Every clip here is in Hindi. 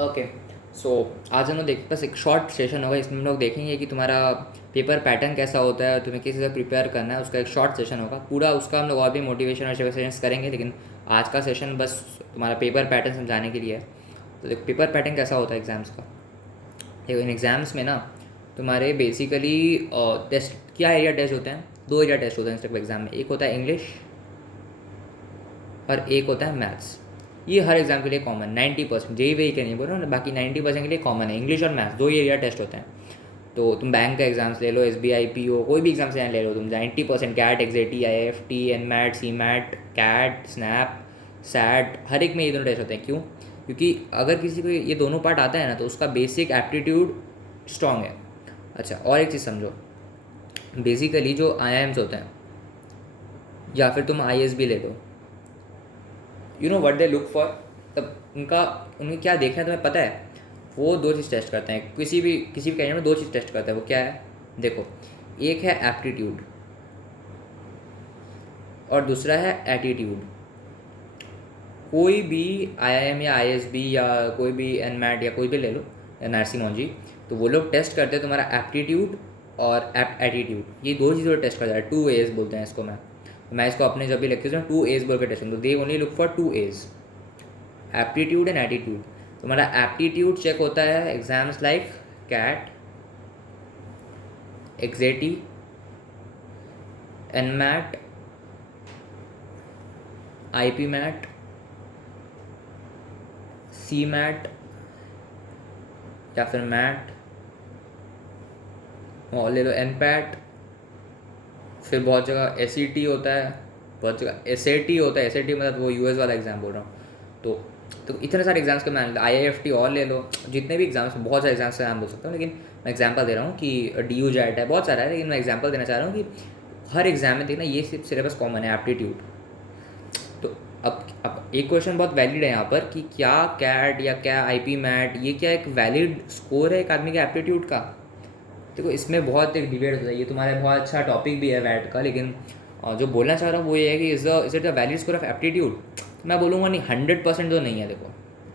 ओके। सो आज हम लोग बस एक शॉर्ट सेशन होगा, इसमें हम लोग देखेंगे कि तुम्हारा पेपर पैटर्न कैसा होता है, तुम्हें किस तरह प्रिपेयर करना है, उसका एक शॉर्ट सेशन होगा। पूरा उसका हम लोग और भी मोटिवेशन और सेशंस करेंगे, लेकिन आज का सेशन बस तुम्हारा पेपर पैटर्न समझाने के लिए है। तो देखो पेपर पैटर्न कैसा होता है एग्ज़ाम्स का। देखो इन एग्ज़ाम्स में ना तुम्हारे बेसिकली टेस्ट क्या एरिया टेस्ट होते हैं, दो एरिया टेस्ट होते हैं इस एग्ज़ाम में। एक होता है इंग्लिश और एक होता है मैथ्स। ये हर एग्ज़ाम के लिए कॉमन 90%, जेई वेई के नहीं बोल रहा हूँ, बाकी 90% के लिए कॉमन है। इंग्लिश और मैथ्स दो ही एरिया टेस्ट होते हैं। तो तुम बैंक का एग्जाम्स ले लो, SBI PO कोई भी एग्जाम से ले लो तुम, 90% CAT, XAT, IIFT, NMAT, CMAT, CAT, SNAP, SAT, हर एक में ये दोनों टेस्ट होते हैं। क्यों? क्योंकि अगर किसी को ये दोनों पार्ट आता है ना तो उसका बेसिक एप्टीट्यूड स्ट्रांग है। अच्छा, और एक चीज़ समझो, बेसिकली जो IIMs होते हैं या फिर तुम ISB ले लो, you know what they look for. तब उन्हें क्या देखना है तुम्हें पता है? वो दो चीज़ टेस्ट करते हैं, किसी भी कैरियर में दो चीज़ टेस्ट करते हैं। वो क्या है? देखो, एक है एप्टीट्यूड और दूसरा है एटीट्यूड। कोई भी IIM या ISB या कोई भी NMAT या कोई भी ले लो, या नरसिंह मोहन जी, तो वो लोग टेस्ट करते हैं तुम्हारा एप्टीट्यूड और एटीट्यूड। ये दो चीज़ों टेस्ट करता है। 2 A's बोलते हैं इसको। मैं इसको अपने जब भी लिखती हूँ 2 A's बोल के टेस्ट करूँ, तो they only look for 2 A's, aptitude and attitude. तुम्हारा एप्टीट्यूड चेक होता है exams like CAT, XAT, NMAT, IP MAT, CMAT या फिर मैट, और ले लो NPAT। फिर बहुत जगह SET होता है, बहुत जगह SAT होता है। SAT मतलब वो US वाला एग्ज़ाम बोल रहा हूँ। तो इतने सारे एग्जाम्स के मैं IIFT और ले लो, जितने भी एग्जाम्स, बहुत सारे एग्जाम्स का नाम बोल सकता हूँ, लेकिन मैं एग्जांपल दे रहा हूँ कि DU JAT है, बहुत सारा है, लेकिन मैं एग्जांपल देना चाह रहा हूँ कि हर एग्जाम में देखना ये सिलेबस कॉमन है, एप्टीट्यूड। तो अब एक क्वेश्चन बहुत वैलिड है यहाँ पर कि क्या कैट या क्या IP मैट, ये क्या एक वैलिड स्कोर है एक आदमी के एप्टीट्यूड का? देखो इसमें बहुत एक डिबेट होता है, ये तुम्हारा बहुत अच्छा टॉपिक भी है वैट का, लेकिन जो बोलना चाह रहा हूँ वो ये है कि is it the valid score of aptitude? मैं बोलूँगा नहीं, 100% तो नहीं है। देखो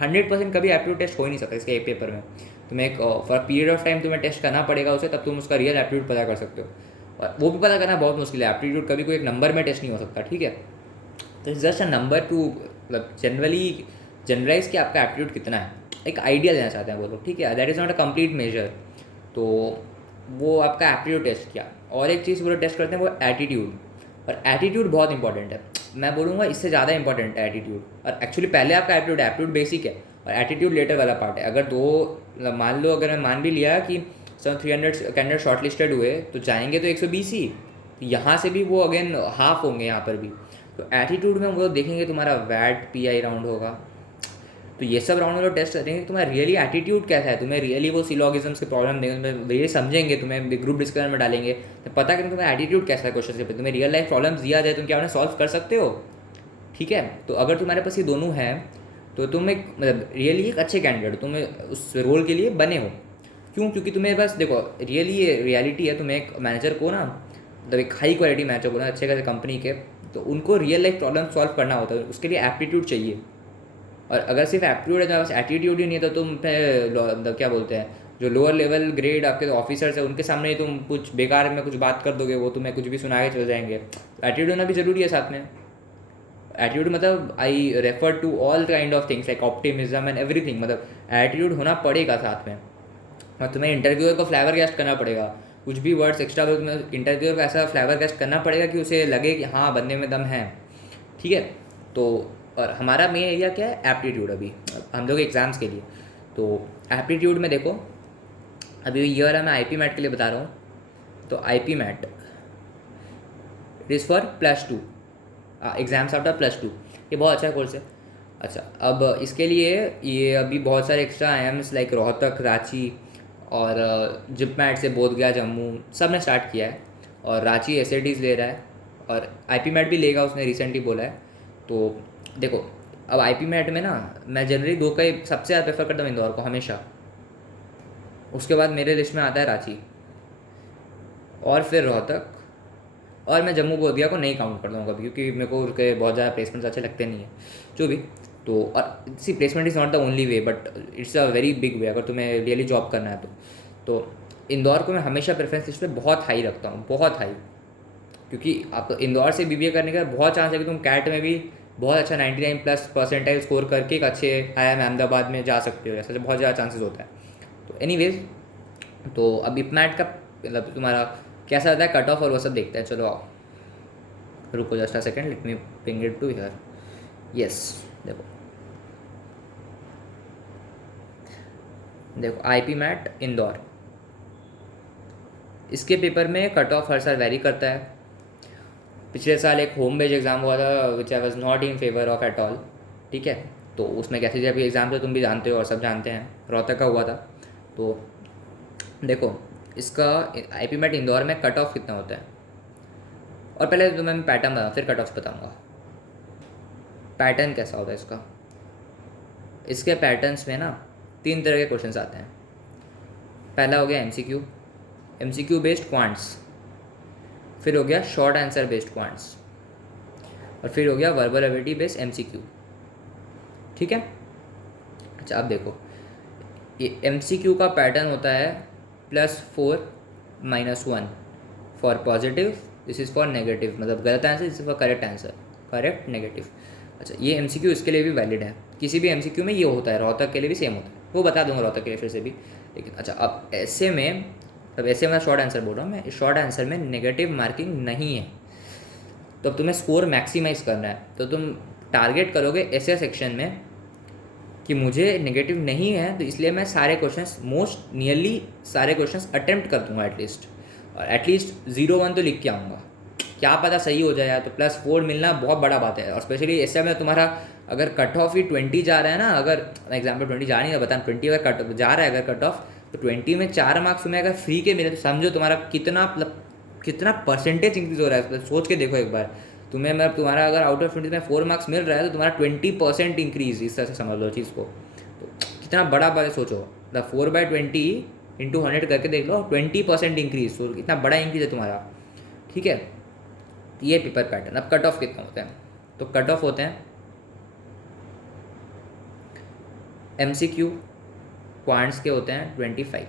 100% कभी एप्टीट्यूड टेस्ट हो ही नहीं सकता इसके एक पेपर में। तुम्हें एक फॉर पीरियड ऑफ टाइम तुम्हें टेस्ट करना पड़ेगा उसे, तब तुम उसका रियल एप्टीट्यूड पता कर सकते हो। और वो भी पता करना बहुत मुश्किल है। एप्टीट्यूड कभी कोई एक नंबर में टेस्ट नहीं हो सकता, ठीक है? तो it's just a number two, मतलब जनरलाइज कि आपका एप्टीट्यूड कितना है, एक आइडिया देना चाहते हैं वो लोग, ठीक है? That is not a complete major. तो वो आपका एप्टीट्यूड टेस्ट किया। और एक चीज़ वो लोग टेस्ट करते हैं, वो एटीट्यूड। और एटीट्यूड बहुत इंपॉर्टेंट है, मैं बोलूँगा इससे ज़्यादा इंपॉर्टेंट है एटीट्यूड। और एक्चुअली पहले आपका एप्टीट्यूड बेसिक है और एटीट्यूड लेटर वाला पार्ट है। अगर दो, मान लो, अगर मैं मान भी लिया कि सब 300 कैंडिडेट शॉर्ट लिस्टेड हुए तो जाएंगे तो 120 ही, यहाँ से भी वो अगेन हाफ होंगे यहाँ पर भी। तो एटीट्यूड में वो लोग देखेंगे तुम्हारा वैट PI राउंड होगा। तो ये सब राउंड में लोग टेस्ट करेंगे कि तुम्हारा रियली एटीट्यूड कैसा है, तुम्हें रियली वो सिलोगिज्म्स के प्रॉब्लम देंगे, तुम्हें रियली समझेंगे, तुम्हें ग्रुप डिस्कशन में डालेंगे, तो पता करें तुम्हारा एटीट्यूड कैसा है क्वेश्चन के। तुम्हें रियल लाइफ प्रॉब्लम्स दिया जाए, तुम क्या उन्हें सॉल्व कर सकते हो? ठीक है, तो अगर तुम्हारे पास ये दोनों हैं तो तुम एक मतलब रियली एक अच्छे कैंडिडेट हो, तुम उस रोल के लिए बने हो। क्यों? क्योंकि तुम्हें बस देखो, रियली ये रियलिटी है, तुम्हें एक मैनेजर को ना, मतलब एक हाई क्वालिटी मैनेजर को ना, अच्छे खासे कंपनी के, तो उनको रियल लाइफ प्रॉब्लम सॉल्व करना होता है, उसके लिए एप्टीट्यूड चाहिए। और अगर सिर्फ एप्टीट्यूड है तो बस एटीट्यूड ही नहीं है, तो तुम मतलब क्या बोलते हैं, जो लोअर लेवल ग्रेड आपके ऑफिसर्स है उनके सामने ही तुम कुछ बेकार में कुछ बात कर दोगे, वो तुम्हें कुछ भी सुना के चले जाएंगे। एटीट्यूड होना भी ज़रूरी है साथ में। एटीट्यूड मतलब I refer to all kind of things like optimism and everything, मतलब एटीट्यूड होना पड़ेगा साथ में। और तुम्हें इंटरव्यूअर को फ्लेवर कैस्ट करना पड़ेगा, कुछ भी वर्ड्स एक्स्ट्रा बोल, तुम्हें इंटरव्यूअर को ऐसा फ्लेवर कैस्ट करना पड़ेगा कि उसे लगे कि हाँ बंदे में दम है, ठीक है? तो और हमारा मेन एरिया क्या है? एप्टीट्यूड। अभी हम लोग एग्ज़ाम्स के लिए, तो एप्टीट्यूड में देखो, अभी ईयर है, मैं IP मैट के लिए बता रहा हूँ। तो IP MAT it is for +2 exams after +2। ये बहुत अच्छा कोर्स है। अच्छा, अब इसके लिए ये अभी बहुत सारे extra IIMs like Rohtak, Ranchi और जिप मैट से बोधगया, जम्मू, सब ने स्टार्ट किया है। और रांची SATs ले रहा है और IP मैट भी लेगा, उसने रिसेंटली बोला है। तो देखो, अब IP मैट में ना मैं जनरली दो का ही सबसे ज़्यादा प्रेफर करता हूँ, इंदौर को हमेशा। उसके बाद मेरे लिस्ट में आता है रांची और फिर रोहतक, और मैं जम्मू बोधगया को नहीं काउंट करता हूँ कभी, क्योंकि मेरे को उनके बहुत ज़्यादा प्लेसमेंट्स अच्छे लगते नहीं हैं। जो भी, तो और see placement is not the only way, but it's a very big way अगर तुम्हें रियली जॉब करना है तो इंदौर को मैं हमेशा प्रेफरेंस लिस्ट पे बहुत हाई रखता हूँ, बहुत हाई। क्योंकि आप इंदौर से बीबीए करने का बहुत चांस है कि तुम कैट में भी बहुत अच्छा 99+ परसेंटाइल स्कोर करके एक अच्छे IIM अहमदाबाद में जा सकते हो, ऐसा तो बहुत ज़्यादा चांसेस होता है। तो एनीवेज, तो अब इपमैट का मतलब तुम्हारा कैसा रहता है कट ऑफ और वो सब देखते हैं। चलो आओ, रुको just a second, let me ping it to here. Yes, देखो देखो IP मैट इंदौर, इसके पेपर में कट ऑफ हर साल वेरी करता है। पिछले साल एक होम बेस्ड एग्ज़ाम हुआ था which I was not in favour of at all, ठीक है। तो उसमें कैसे जब एग्ज़ाम थे तुम भी जानते हो और सब जानते हैं, रोहतक का हुआ था। तो देखो इसका IP मैट इंदौर में कट ऑफ कितना होता है, और पहले तो मैं पैटर्न बताऊँ फिर कट ऑफ बताऊँगा। पैटर्न कैसा होता है इसका, इसके पैटर्न्स में ना 3 तरह के क्वेश्चंस आते हैं। पहला हो गया MCQ बेस्ड क्वांट्स, फिर हो गया शॉर्ट आंसर बेस्ड क्वांट्स, और फिर हो गया वर्बल एबिलिटी बेस्ड MCQ, ठीक है। अच्छा अब देखो, ये MCQ का पैटर्न होता है +4 -1 for positive, this is for negative, मतलब गलत answer, this is for correct answer, correct negative. अच्छा ये MCQ इसके लिए भी वैलिड है, किसी भी MCQ में ये होता है, रोहतक के लिए भी सेम होता है, वो बता दूंगा रोहतक के लिए फिर से भी। लेकिन अच्छा अब ऐसे में, अब ऐसे मैं शॉर्ट आंसर बोल रहा हूँ, मैं शॉर्ट आंसर में नेगेटिव मार्किंग नहीं है। तो अब तुम्हें स्कोर मैक्सिमाइज़ करना है, तो तुम टारगेट करोगे ऐसे सेक्शन में कि मुझे नेगेटिव नहीं है, तो इसलिए मैं सारे क्वेश्चंस मोस्ट नियरली सारे क्वेश्चंस अटेम्प्ट कर दूंगा एटलीस्ट, और एटलीस्ट 0-1 तो लिख के आऊँगा। क्या पता सही हो जाए यार, तो +4 मिलना बहुत बड़ा बात है। और स्पेशली ऐसे में तुम्हारा अगर कट ऑफ ही 20 जा रहा है ना, अगर एग्जाम्पल 20 जा नहीं है, बता 20 अगर कट जा रहा है अगर कट ऑफ, तो 20 में 4 मार्क्स तुम्हें अगर फ्री के मिले तो समझो तुम्हारा कितना मतलब कितना परसेंटेज इंक्रीज हो रहा है। सोच के देखो एक बार, तुम्हें मतलब तुम्हारा अगर आउट ऑफ 20 में 4 मार्क्स मिल रहा है तो तुम्हारा 20% इंक्रीज, इस तरह से समझ लो चीज़ को। तो कितना बड़ा बात है सोचो, मतलब 4/20 × 100 करके देख लो, 20% इंक्रीज, तो इतना बड़ा इंक्रीज है तुम्हारा, ठीक है। ये पेपर पैटर्न। अब कट ऑफ कितना होते हैं, तो कट ऑफ होते हैं MCQ क्वांट्स के होते हैं 25,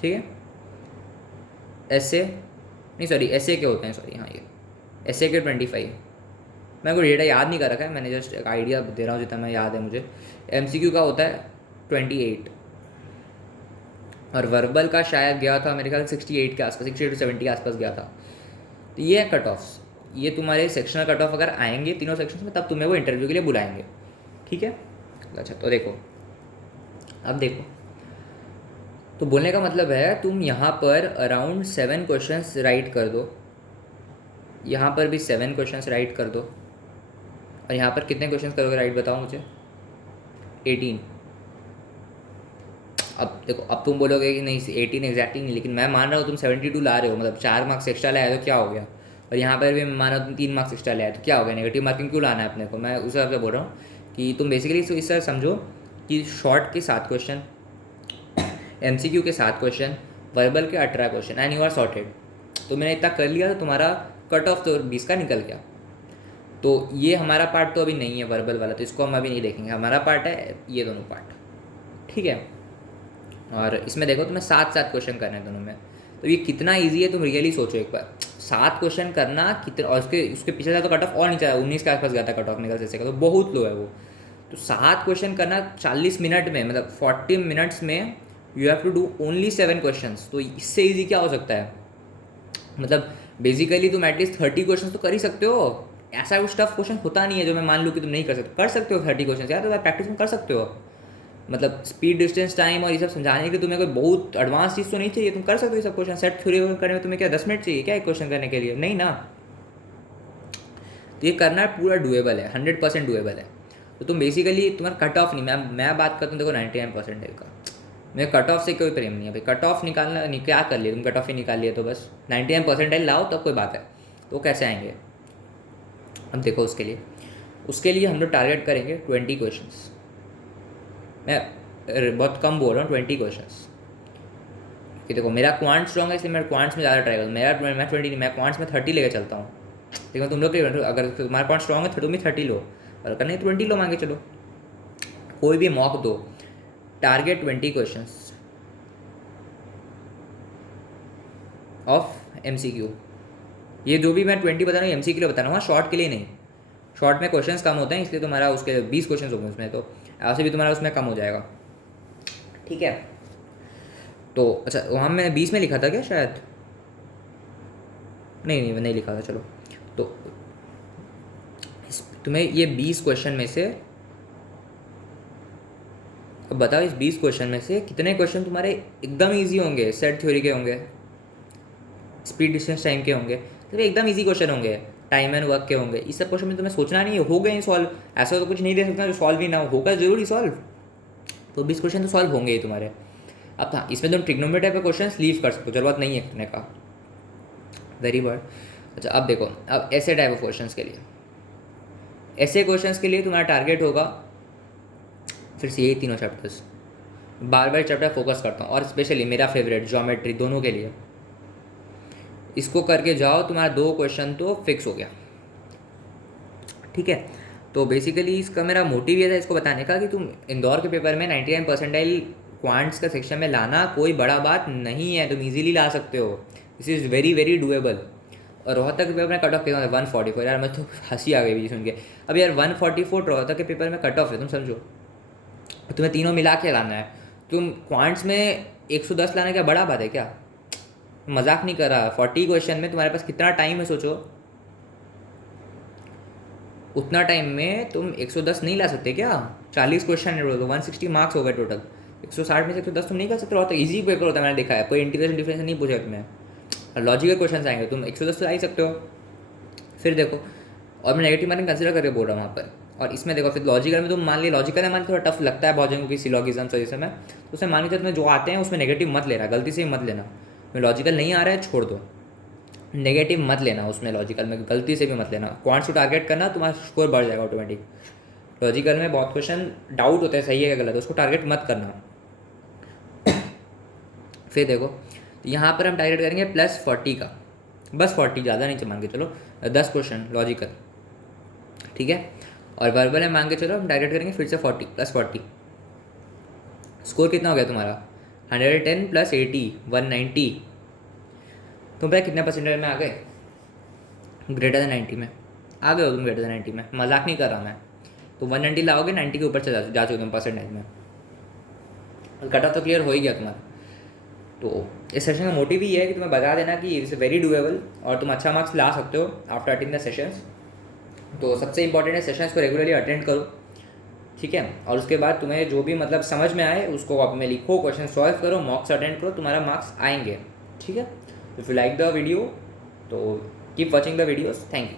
ठीक है। ऐसे के होते हैं, सॉरी हाँ, ये ऐसे के 25। मैं कोई डेटा याद नहीं कर रखा है, मैंने जस्ट एक आइडिया दे रहा हूँ जितना मैं याद है मुझे। MCQ का होता है 28, और वर्बल का शायद गया था मेरे ख्याल 68 के आसपास, 68 to 70 के आसपास गया था। तो ये है कट ऑफ्स, ये तुम्हारे सेक्शनल कट ऑफ अगर आएंगे तीनों सेक्शंस में तब तुम्हें वो इंटरव्यू के लिए बुलाएंगे, ठीक है। अच्छा तो देखो, अब देखो, तो बोलने का मतलब है तुम यहाँ पर अराउंड 7 क्वेश्चंस राइट कर दो, यहाँ पर भी 7 क्वेश्चंस राइट कर दो, और यहाँ पर कितने क्वेश्चंस करोगे राइट बताओ मुझे, 18। अब देखो, अब तुम बोलोगे कि नहीं 18 एग्जैक्टली नहीं, लेकिन मैं मान रहा हूँ तुम 72 ला रहे हो, मतलब 4 मार्क्स एक्स्ट्रा लाया तो क्या हो गया। और यहाँ पर भी मैं मान रहा हूँ तुम 3 मार्क्स एक्स्ट्रा लाया तो क्या हो गया, नेगेटिव मार्किंग क्यों लाना है अपने को। मैं उस हिसाब से बोल रहा हूँ कि तुम बेसिकली इस तरह समझो कि शॉर्ट के 7 क्वेश्चन, MCQ के 7 क्वेश्चन, वर्बल के 18 question, and you are sorted. तो मैंने इतना कर लिया तो तुम्हारा कट ऑफ तो 20 का निकल गया। तो ये हमारा पार्ट तो अभी नहीं है वर्बल वाला, तो इसको हम अभी नहीं देखेंगे, हमारा पार्ट है ये दोनों पार्ट, ठीक है। और इसमें देखो तुम्हें 7 क्वेश्चन करने हैं दोनों में, तो ये कितना ईजी है तुम रियली सोचो एक बार। 7 क्वेश्चन करना कितना, और उसके पिछले साल तो कट ऑफ और नीचे आया, 19 के आसपास गया था कट ऑफ निकल से का, तो बहुत लो है वो। तो 7 क्वेश्चन करना 40 मिनट में, मतलब 40 मिनट्स में you have to do only 7 question. तो इससे ईजी क्या हो सकता है, मतलब बेसिकली तुम एटलीस्ट 30 क्वेश्चन तो कर ही सकते हो। ऐसा कुछ टफ क्वेश्चन होता नहीं है जो मैं मान लूँ कि तुम नहीं कर सकते हो 30 क्वेश्चन यार, तो प्रैक्टिस में कर सकते हो। मतलब स्पीड, डिस्टेंस, टाइम और ये सब समझाने के लिए तुम्हें कोई बहुत एडवांस चीज़ तो नहीं चाहिए, तुम कर सकते हो ये सब क्वेश्चन। सेट थ्योरी करने में तुम्हें क्या 10 मिनट चाहिए क्या एक क्वेश्चन करने के लिए, नहीं ना। तो ये करना पूरा डुएबल है, 100% डुएबल है। तो तुम बेसिकली तुम्हारा कट ऑफ नहीं, मैं बात करता हूँ देखो 99% का, मेरे कट ऑफ से कोई प्रेम नहीं है भाई। कट ऑफ निकालना नहीं, क्या कर लिए तुम, कट ऑफ ही निकाल लिए तो बस 99% लाओ तब कोई बात है। तो कैसे आएंगे, अब देखो उसके लिए हम लोग टारगेट करेंगे 20 क्वेश्चंस। मैं बहुत कम बोल रहा हूँ 20 क्वेश्चंस, कि देखो मेरा क्वांट स्ट्रॉन्ग है इसलिए मैं क्वांट्स में ज़्यादा ट्राई करूँ। मैं 20 नहीं, मैं क्वांट्स में 30 लेकर चलता हूँ। लेकिन तुम लोग अगर तुम्हारा क्वांट स्ट्रॉन्ग है तो तुम भी 30 लो, और करने 20 लो, मांगे चलो कोई भी मॉक दो, टारगेट 20 क्वेश्चंस ऑफ MCQ। ये जो भी मैं 20 बता रहा हूँ MCQ के लिए बता रहा हूँ, शॉर्ट के लिए नहीं। शॉर्ट में क्वेश्चंस कम होते हैं, इसलिए तुम्हारा उसके 20 क्वेश्चन होंगे उसमें, तो ऐसे भी तुम्हारा उसमें कम हो जाएगा। ठीक है, तो अच्छा वहाँ मैंने 20 में लिखा था क्या शायद, नहीं मैं नहीं लिखा था। चलो तो तुम्हें ये 20 क्वेश्चन में से, अब बताओ इस 20 क्वेश्चन में से कितने क्वेश्चन तुम्हारे एकदम इजी होंगे, सेट थ्योरी के होंगे, स्पीड डिस्टेंस टाइम के होंगे, तो एकदम इजी क्वेश्चन होंगे, टाइम एंड वर्क के होंगे। इस सब क्वेश्चन में तुम्हें सोचना नहीं है, हो गए सॉल्व। ऐसा तो कुछ नहीं दे सकता जो सॉल्व ही ना हो, होगा जरूरी सॉल्व। तो 20 क्वेश्चन तो सॉल्व होंगे ही तुम्हारे। अब हाँ, इसमें तुम ट्रिग्नोमेट्री टाइप के क्वेश्चन लीव कर सकते हो, जरूरत नहीं है करने का, वेरी गुड। अच्छा अब देखो, अब ऐसे टाइप ऑफ क्वेश्चन के लिए, ऐसे क्वेश्चन के लिए तुम्हारा टारगेट होगा फिर से यही तीनों चैप्टर्स, बार बार चैप्टर फोकस करता हूँ, और स्पेशली मेरा फेवरेट ज्योमेट्री, दोनों के लिए इसको करके जाओ, तुम्हारा 2 क्वेश्चन तो फिक्स हो गया। ठीक है, तो बेसिकली इसका मेरा मोटिव ये था इसको बताने का कि तुम इंदौर के पेपर में 99 परसेंटाइल क्वांट्स का सेक्शन में लाना कोई बड़ा बात नहीं है, तुम इजीली ला सकते हो, this is very very doable. और रोहतक के पेपर में कट ऑफ कितना है 144, यार मैं तो हंसी आ गई सुन के। अब यार 144 रोहतक के पेपर में कट ऑफ है, तुम समझो, तुम्हें तीनों मिला के लाना है। तुम क्वांट्स में 110 लाने क्या बड़ा बात है क्या, मजाक नहीं कर रहा। 40 क्वेश्चन में तुम्हारे पास कितना टाइम है सोचो, उतना टाइम में तुम 110 नहीं ला सकते क्या। 40 क्वेश्चन है तो 160 मार्क्स हो गए टोटल, 160 में से 110 तुम नहीं कर सकते। होता ईजी पेपर होता है, मैंने देखा है, कोई इंटीग्रेशन डिफरेंस नहीं पूछा तुम्हें, लॉजिकल क्वेश्चन आएंगे, तुम 110 तो आ ही सकते हो। फिर देखो, और मैं नेगेटिव मार्किंग कंसिडर करके बोल रहा हूँ वहाँ पर। और इसमें देखो फिर लॉजिकल में तुम मान लिया, लॉजिकल में मान थोड़ा टफ लगता है बहुत जगह की सिलॉगिज्म सही समय, तो उसमें मान लीजिए तुम्हें जो आते हैं उसमें नेगेटिव मत लेना, गलती से ही मत लेना। मैं लॉजिकल नहीं आ रहा है छोड़ दो, नेगेटिव मत लेना उसमें, लॉजिकल में गलती से भी मत लेना। क्वांट्स को टारगेट करना, तुम्हारा स्कोर बढ़ जाएगा ऑटोमेटिक। लॉजिकल में बहुत क्वेश्चन डाउट होता है सही है क्या गलत है, उसको टारगेट मत करना। फिर देखो यहाँ पर हम टारगेट करेंगे +40 का, बस 40, ज़्यादा नहीं मान के चलो 10 क्वेश्चन लॉजिकल। ठीक है, और वर्बल में मान के चलो हम टारगेट करेंगे फिर से 40 +40। स्कोर कितना हो गया तुम्हारा 110 + 80 190। तुम पता कितने परसेंटेज में आ गए, ग्रेटर देन 90 में आ गए हो तुम, ग्रेटर देन 90 में, मजाक नहीं कर रहा मैं। तो 190 लाओगे, 90 के ऊपर से जा चुके तुम परसेंटेज में, कट ऑफ तो क्लियर हो ही गया तुम्हारा। तो इस सेशन का मोटिव ही है कि तुम्हें बता देना कि इट्स वेरी डूएबल और तुम अच्छा मार्क्स ला सकते हो आफ्टर अटेंडिंग द सेशंस। तो सबसे इंपॉर्टेंट है सेशंस को रेगुलरली अटेंड करो, ठीक है। और उसके बाद तुम्हें जो भी मतलब समझ में आए उसको कॉपी में लिखो, क्वेश्चन सॉल्व करो, मॉक्स अटेंड करो, तुम्हारा मार्क्स आएंगे, ठीक है। If you like the video तो keep watching the videos, thank you.